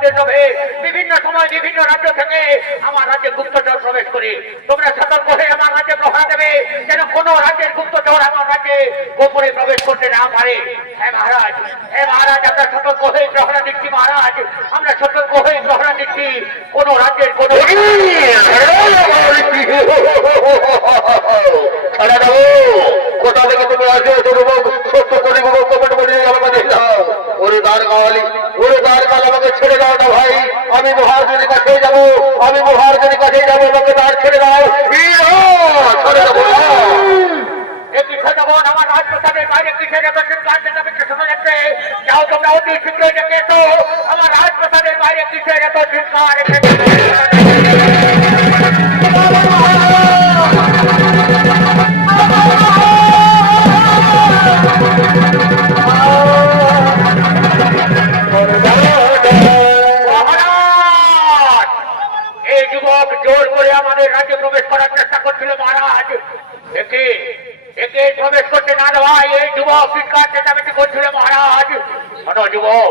সম্পদের লোভে বিভিন্ন সময় বিভিন্ন রাজ্য থেকে আমার রাজ্যে গুপ্তচর প্রবেশ করে। তোমরা সতর্ক হয়ে আমার রাজ্যে প্রহার দেবে, যেন কোন রাজ্যের গুপ্তচর আমার রাজ্যে গোপনে প্রবেশ করতে না পারে। হ্যাঁ মহারাজ হ্যাঁ মহারাজ, আমরা সতর্ক হয়ে প্রহরা দিচ্ছি মহারাজ। আমরা সতর্ক হয়ে প্রহরা দিচ্ছি। কোন রাজ্যের কোন কোথা থেকে তুমি আসো যুবক সত্য করে কমেন্ট করে আমাকে দাও। ওরে দ্বার কালি ওরে দ্বার আমাকে ছেড়ে দাও না ভাই। আমি মহারাজের কাছে যাব, আমি মহারাজের কাছে যাব, আমাকে দ্বার ছেড়ে দাও। ছেড়ে দেবো না। একটি আমার রাজপ্রসাদের বাইরে ডেকে এসো। আমার রাজপ্রসাদের বাইরে এত চিৎকার করতে না দেওয়ায় এই যুবক চিৎকার চেঁচামেচি করছিল মহারাজ শোনো যুবক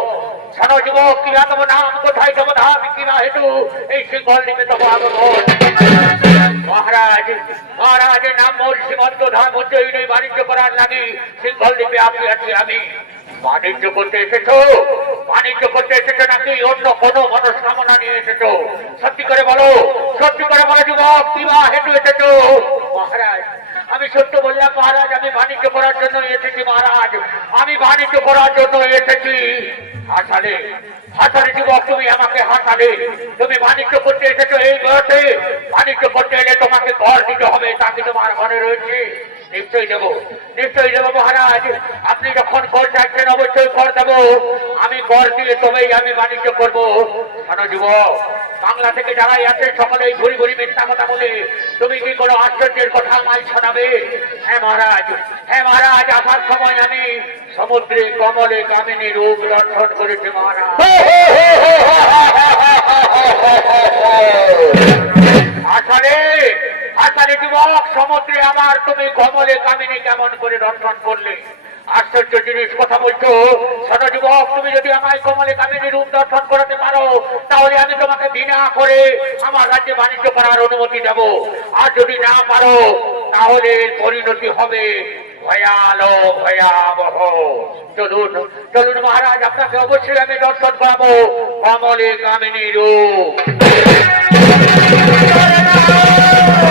শোনো যুবক কি তব নাম কোথায় তব ধাম কি না হেতু এই সিংহল নিবে তব আগমন মহারাজ মহারাজের নাম মোল সীমন্ত ধাম হচ্ছে উজ্জয়িনী বাণিজ্য করার লাগি সিংহল দ্বীপে আপনি আছি আমি বাণিজ্য করতে এসেছ বাণিজ্য করতে এসেছ নাকি অন্য কোনো মনস্কামনা নিয়ে এসেছ সত্যি করে বলো সত্যি করে বলো যুবক বিবাহ হেতু এসেছ মহারাজ আমি সত্য বললাম, মহারাজ, আমি বাণিজ্য করার জন্য এসেছি, মহারাজ। আমি বাণিজ্য করার জন্য এসেছি। হাসালে হাসালে যুবক, তুমি আমাকে হাসালে। তুমি বাণিজ্য করতে এসেছ এই বয়সে বাণিজ্য করতে এলে তোমাকে ঘর দিতে হবে, তা কি তোমার মনে রয়েছে। নিশ্চয়ই দেবো নিশ্চয়ই দেবো মহারাজ আপনি যখন কর চাইছেন অবশ্যই কর দেবো আমি কর দিয়ে তবেই আমি বাণিজ্য করব শোনো যুবক বাংলা থেকে যারাই আছে সকলেই ঘুরি ঘুরি মিথ্যা কথা বলে তুমি কি কোনো আশ্চর্যের কথা আমায় শোনাবে হ্যাঁ মহারাজ হ্যাঁ মহারাজ আসার সময় আমি সমুদ্রে কমলে কামিনী রূপ দর্শন করেছি মহারাজ আসলে আসলে যুবক, সমুদ্রে আমার তুমি কমলে কামিনী কেমন করে দর্শন করলে? আশ্চর্য জিনিস কথা বলছো। ছোট যুবক, তুমি যদি আমায় কমলে কামিনী রূপ দর্শন করাতে পারো, তাহলে আমি তোমাকে বিনা করে আমার রাজ্যে বাণিজ্য করার অনুমতি দেব। আর যদি না পারো, তাহলে পরিণতি হবে ভয়ালো, ভয়াবহ। চলুন চলুন মহারাজ, আপনাকে অবশ্যই আমি দর্শন করাবো কমলে কামিনী রূপ।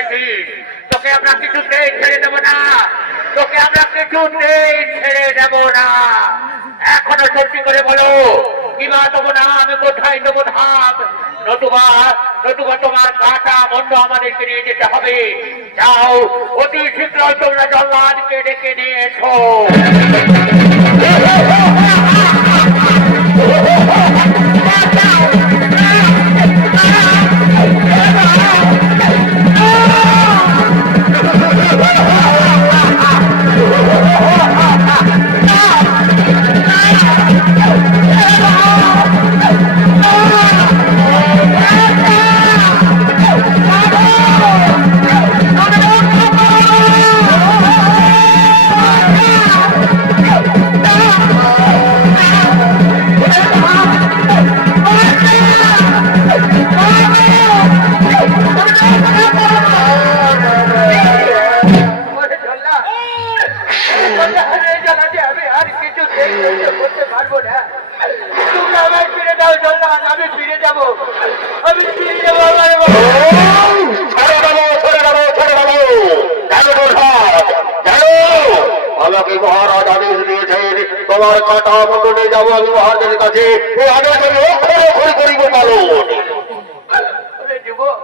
এসেছিস তোকে আমরা কিছুতেই ছেড়ে দেবো না। তোকে আমরা কিছুতেই ছেড়ে দেবো না। এখনও সত্যি করে বলো কিবা দেবো না? আমি কোথায় দেবো ধাপ? নতুবা নতুবা তোমার কাটা মন্ড আমাদেরকে নিয়ে যেতে হবে। যাও, অতি শীঘ্র তোমরা জল্লাদকে ডেকে নিয়ে এসো। কাছে এই আমি অক্ষরে অক্ষরে করিব পালন ওরে যুবক,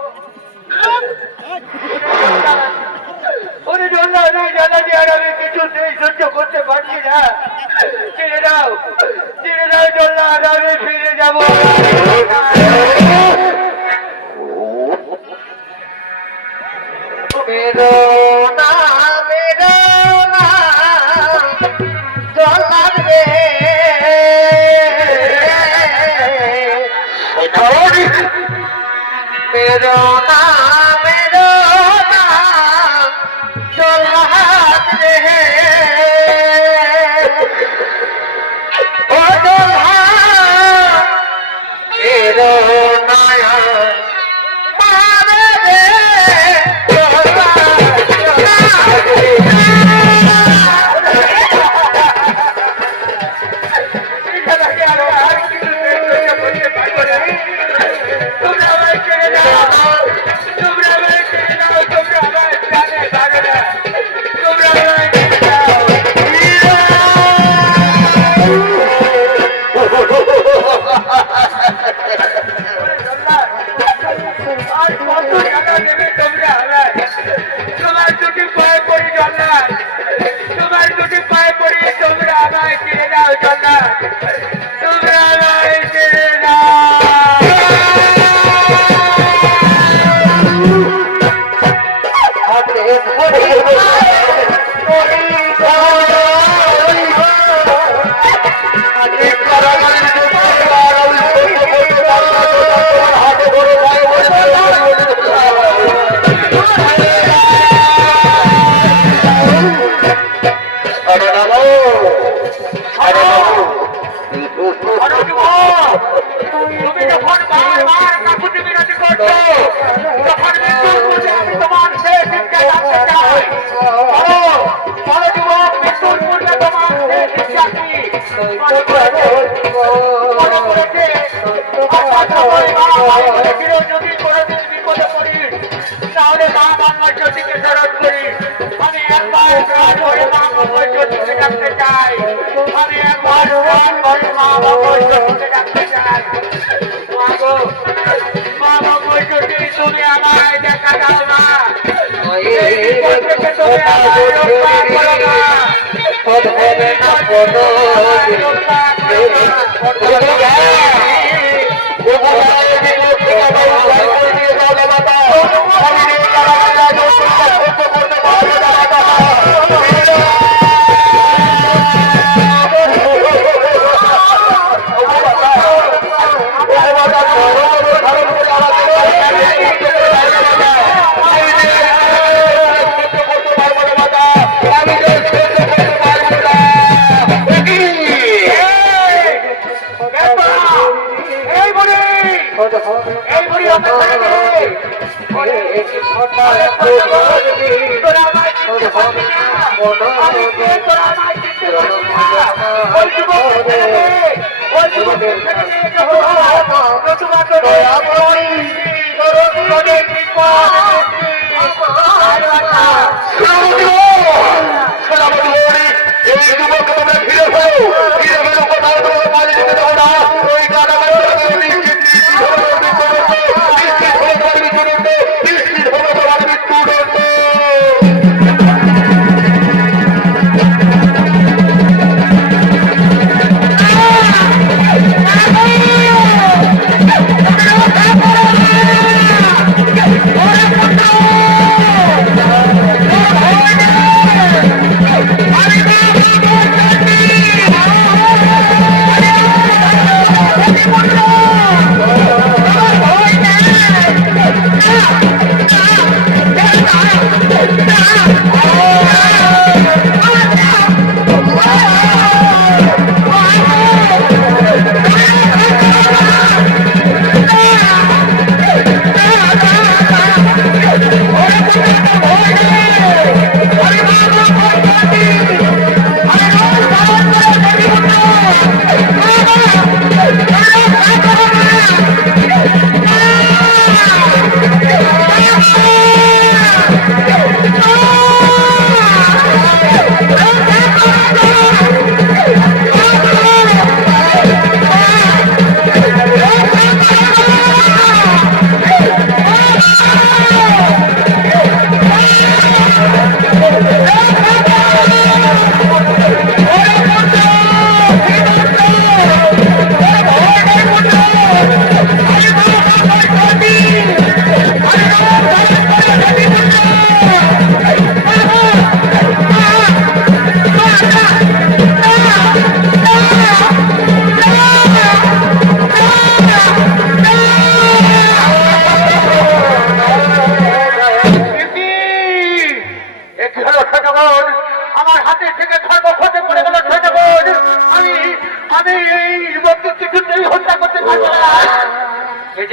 ওরে ঝোলা, ওরে ঝোলা যে আর আমি কিছুতেই সহ্য করতে পারছি না। ছেড়ে দাও ছেড়ে দাও ঝোলা আমি ফিরে যাব। মেরো না মেরো না চলার রে মেরো তখন মৃত্যুর পূর্বে আমি তোমার শেষ শিক্ষা জানতে চাই। বলো বলো যুবক, মৃত্যুর পূর্বে তোমার শেষ শিক্ষা কি? মনে করেছে মনে করেছে জ্যোতিকে স্মরণ করিস আমি একবার আমি একবার তুমি আমায় দেখা দাও না। এই থেকে তুমি আমায় রক্ষা করো না। হবে না। কোনো আমায় রক্ষা করো না। তো দয়া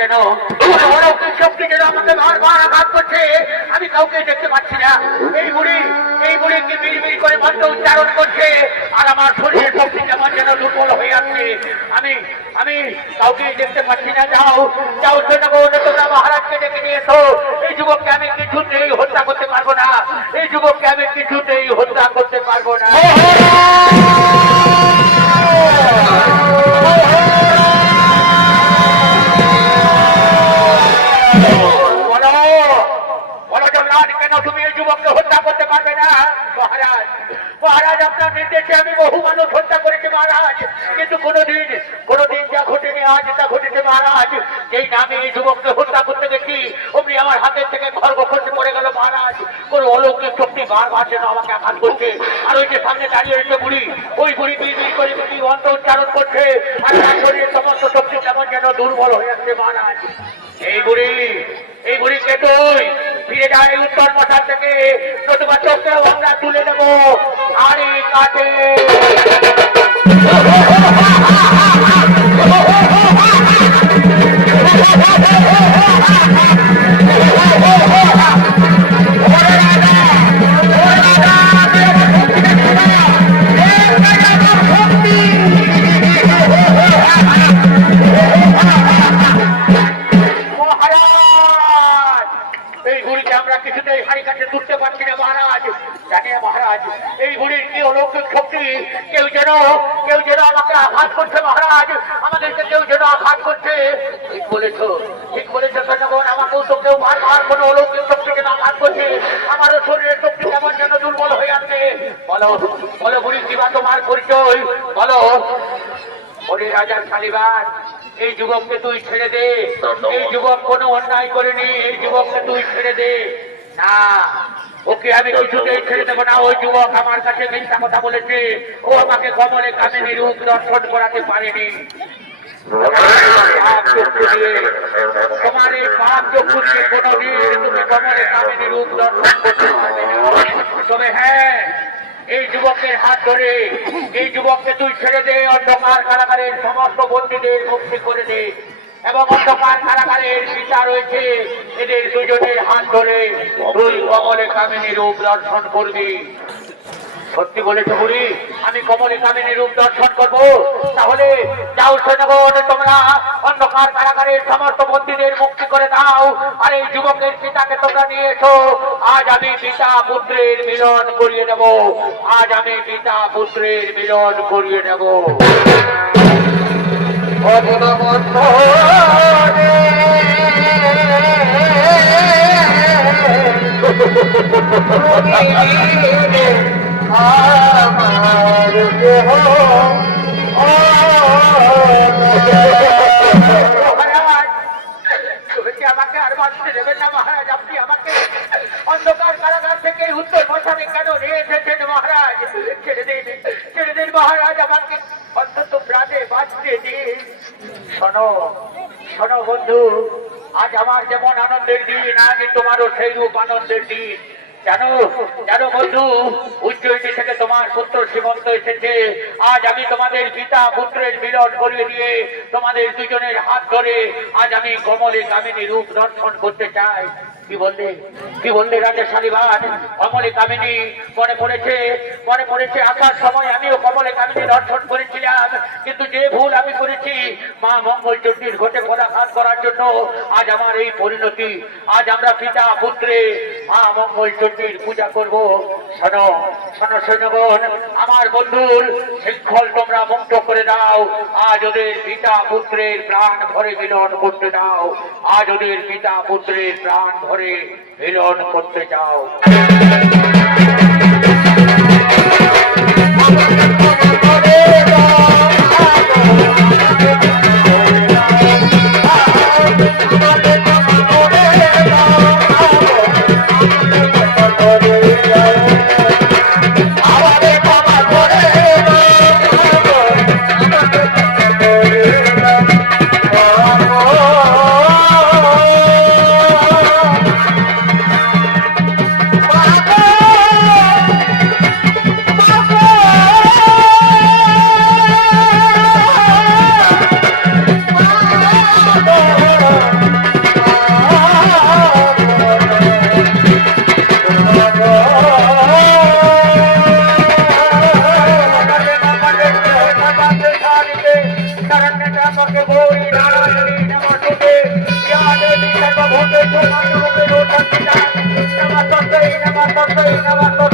যেন অলৌকিক শক্তি যেন আমাকে বারবার আঘাত করছে, আমি কাউকে দেখতে পাচ্ছি না। এই বুড়ি এই বুড়ি কি করে মন্ত্র উচ্চারণ করছে, আর আমার শরীরের শক্তি কেমন যেন দুর্বল হয়ে আছে আমি আমি কাউকে দেখতে পাচ্ছি না। যাও যাও ছোটগণ তোমরা মহারাজকে ডেকে নিয়ে এসো। এই যুবককে আমি কিছুতেই হত্যা করতে পারব না। এই যুবককে আমি কিছুতেই হত্যা করতে পারব না। মহারাজ, কিন্তু কোনোদিন কোনোদিন যা ঘটেনি আজ, তা ঘটেছে মহারাজ। যেই নামে এই যুবককে হত্যা করতে গেছি, অমনি আমার হাতের থেকে খড়গ খসে পড়ে গেল মহারাজ। কোনো অলৌকিক শক্তি বারবার যেন আমাকে আঘাত করছে। আর ওই যে সামনে দাঁড়িয়ে রয়েছে বুড়ি, ওই বুড়ি বিড় বিড় করে বিড়ি মন্ত্র উচ্চারণ করছে, আর তার শরীরের সমস্ত শক্তি কেমন যেন দুর্বল হয়ে যাচ্ছে মহারাজ। এই বুড়ি, এই বুড়িকে তুই? ফিরে যায় উত্তর মশাল থেকে। নতুবা চোখকেও আমরা তুলে দেবো। আরে কাটে। Ha ha ha ha ha! আমারও শরীরের শক্তি কেমন যেন দুর্বল হয়ে যাচ্ছে বলো বলো বুড়ি কিবা তোমার পরিচয়। বলো ওরে রাজার শালিবাস এই যুবককে তুই ছেড়ে দে। এই যুবক কোনো অন্যায় করেনি এই যুবককে তুই ছেড়ে দে। না ওকে আমি কিছুতেই ছেড়ে দেবো না। ওই যুবক আমার কাছে মিথ্যা কথা বলেছে। ও আমাকে কমলে কামিনী রূপ দর্শন করাতে পারেনি। তোমার পাপ চক্ষু দিয়ে কোনোদিন তুমি কমলে কামিনী রূপ দর্শন করতে পারবে না তবে হ্যাঁ এই যুবকের হাত ধরে এই যুবককে তুই ছেড়ে দে অন্ধকার কারাগারের সমস্ত বন্দীদের মুক্তি করে দে এবং অন্ধকার কারাগারের পিতা রয়েছে এদের দুজনের হাত ধরে তুই কমলে কামিনী রূপ দর্শন করবি। সত্যি বলেছে বুড়ি আমি কমলে কামিনী রূপ দর্শন করব। তাহলে যাও সৈন্যগণ তোমরা অন্ধকার কারাগারের সমস্ত বন্দীদের মুক্তি করে দাও। আর এই যুবকের পিতাকে তোমরা নিয়ে এসো। আজ আমি পিতা পুত্রের মিলন করিয়ে দেব। আজ আমি পিতা পুত্রের মিলন করিয়ে তুমি কি আমাকে আর বাঁচতে দেবেন না, মহারাজ। আপনি আমাকে অন্ধকার কারাগার থেকে উত্তর মশানে কেন নিয়ে এসেছেন, মহারাজ? ছেড়ে দিন ছেড়ে দিন, মহারাজ, আমাকে অন্তত প্রাণে বাঁচতে দিন। শোনো শোনো বন্ধু, আজ আমার যেমন আনন্দের দিন আজ তোমারও সেই আনন্দের দিন। জানো জানো বন্ধু এসেছে। আজ আমি তোমাদের পিতা পুত্রের মিলন করিয়ে দিয়ে তোমাদের দুজনের হাত ধরে আজ আমি কমলে কামিনী রূপ দর্শন করতে চাই। কি বললে? কি বললে রাজা শালিবান কমলে কামিনী, মনে পড়েছে? মনে পড়েছে, আসার সময় আমিও কমলে কামিনী দর্শন করেছিলাম। কিন্তু যে ভুল আমি করেছি, মা মঙ্গল চণ্ডীর ঘটে পদাঘাত করার জন্য আজ আমার এই পরিণতি। আজ আমরা পিতা পুত্রে মা মঙ্গল চণ্ডীর পূজা করব। শোনো শোনো সৈন্যগণ, আমার বন্ধুর শৃঙ্খল তোমরা মুক্ত করে দাও। আজ ওদের পিতা পুত্রের প্রাণ ভরে মিলন করতে দাও। আজ ওদের পিতা পুত্রের প্রাণ ভরে মিলন করতে চাও। ধন্যবাদ